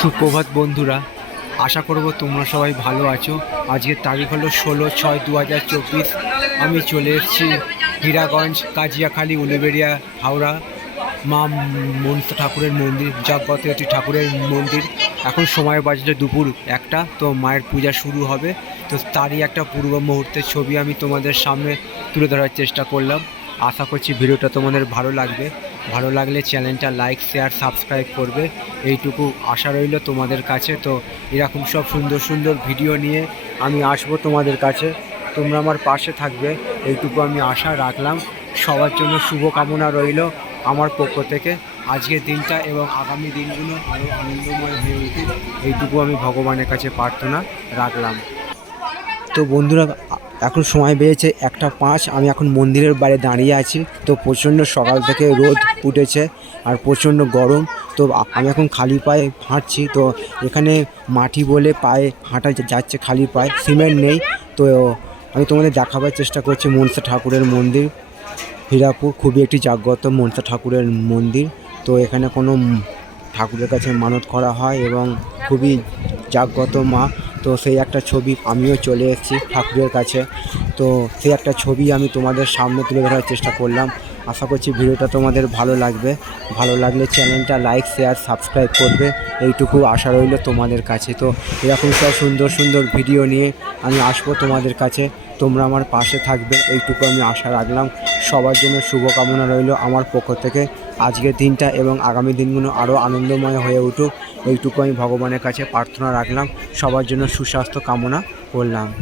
সুপ্রভাত বন্ধুরা, আশা করব তোমরা সবাই ভালো আছো। আজকের তারিখ হলো ষোলো ছয় দু হাজার চব্বিশ। আমি চলে এসেছি হীরাগঞ্জ কাজিয়াখালী উলুবেড়িয়া হাওড়া। মা মনসা ঠাকুরের মন্দির জাগ্রতী ঠাকুরের মন্দির। এখন সময় বাজলে দুপুর একটা, তো মায়ের পূজা শুরু হবে। তো তারই একটা পূর্ব মুহূর্তের ছবি আমি তোমাদের সামনে তুলে ধরার চেষ্টা করলাম। আশা করছি ভিডিওটা তোমাদের ভালো লাগবে। ভালো লাগলে চ্যানেলটা লাইক, শেয়ার, সাবস্ক্রাইব করবে। এইটুকু আশা রইল তোমাদের কাছে। তো এরকম সব সুন্দর সুন্দর ভিডিও নিয়ে আমি আসব তোমাদের কাছে। তোমরা আমার পাশে থাকবে। এইটুকু আমি আশা রাখলাম। সবার জন্য শুভকামনা রইল আমার পক্ষ থেকে। আজকের দিনটা এবং আগামী দিনগুলো আরও আনন্দময় হয়ে উঠুক। এইটুকু আমি ভগবানের কাছে প্রার্থনা রাখলাম। তো বন্ধুরা এখন সময় বেড়েছে একটা পাঁচ। আমি এখন মন্দিরের বাইরে দাঁড়িয়ে আছি। তো প্রচণ্ড সকাল থেকে রোদ উঠেছে আর প্রচণ্ড গরম। তো আমি এখন খালি পায়ে হাঁটছি। তো এখানে মাটি বলে পায়ে হাঁটা যাচ্ছে খালি পায়ে। সিমেন্ট নেই। তো আমি তোমাদের দেখাবার চেষ্টা করছি মনসা ঠাকুরের মন্দির। হীরাপুর খুবই একটি জাগ্রত মনসা ঠাকুরের মন্দির। তো এখানে কোনো ঠাকুরের কাছে মানত করা হয় এবং খুবই জাগ্রত মা। তো সেই একটা ছবি আমিও চলে এসেছি ঠাকুরের কাছে। তো সেই একটা ছবি আমি তোমাদের সামনে তুলে ধরার চেষ্টা করলাম। আশা করছি ভিডিওটা তোমাদের ভালো লাগবে। ভালো লাগলে চ্যানেলটা লাইক, শেয়ার, সাবস্ক্রাইব করবে। এইটুকু আশা রইল তোমাদের কাছে। তো এরকম সব সুন্দর সুন্দর ভিডিও নিয়ে আমি আসব তোমাদের কাছে। তোমরা আমার পাশে থাকবে, এইটুকু আমি আশা রাখলাম। সবার জন্য শুভকামনা রইল আমার পক্ষ থেকে। আজকের দিনটা এবং আগামী দিনগুলো আরও আনন্দময় হয়ে উঠুক। এইটুকু আমি ভগবানের কাছে প্রার্থনা রাখলাম। সবার জন্য সুস্বাস্থ্য কামনা করলাম।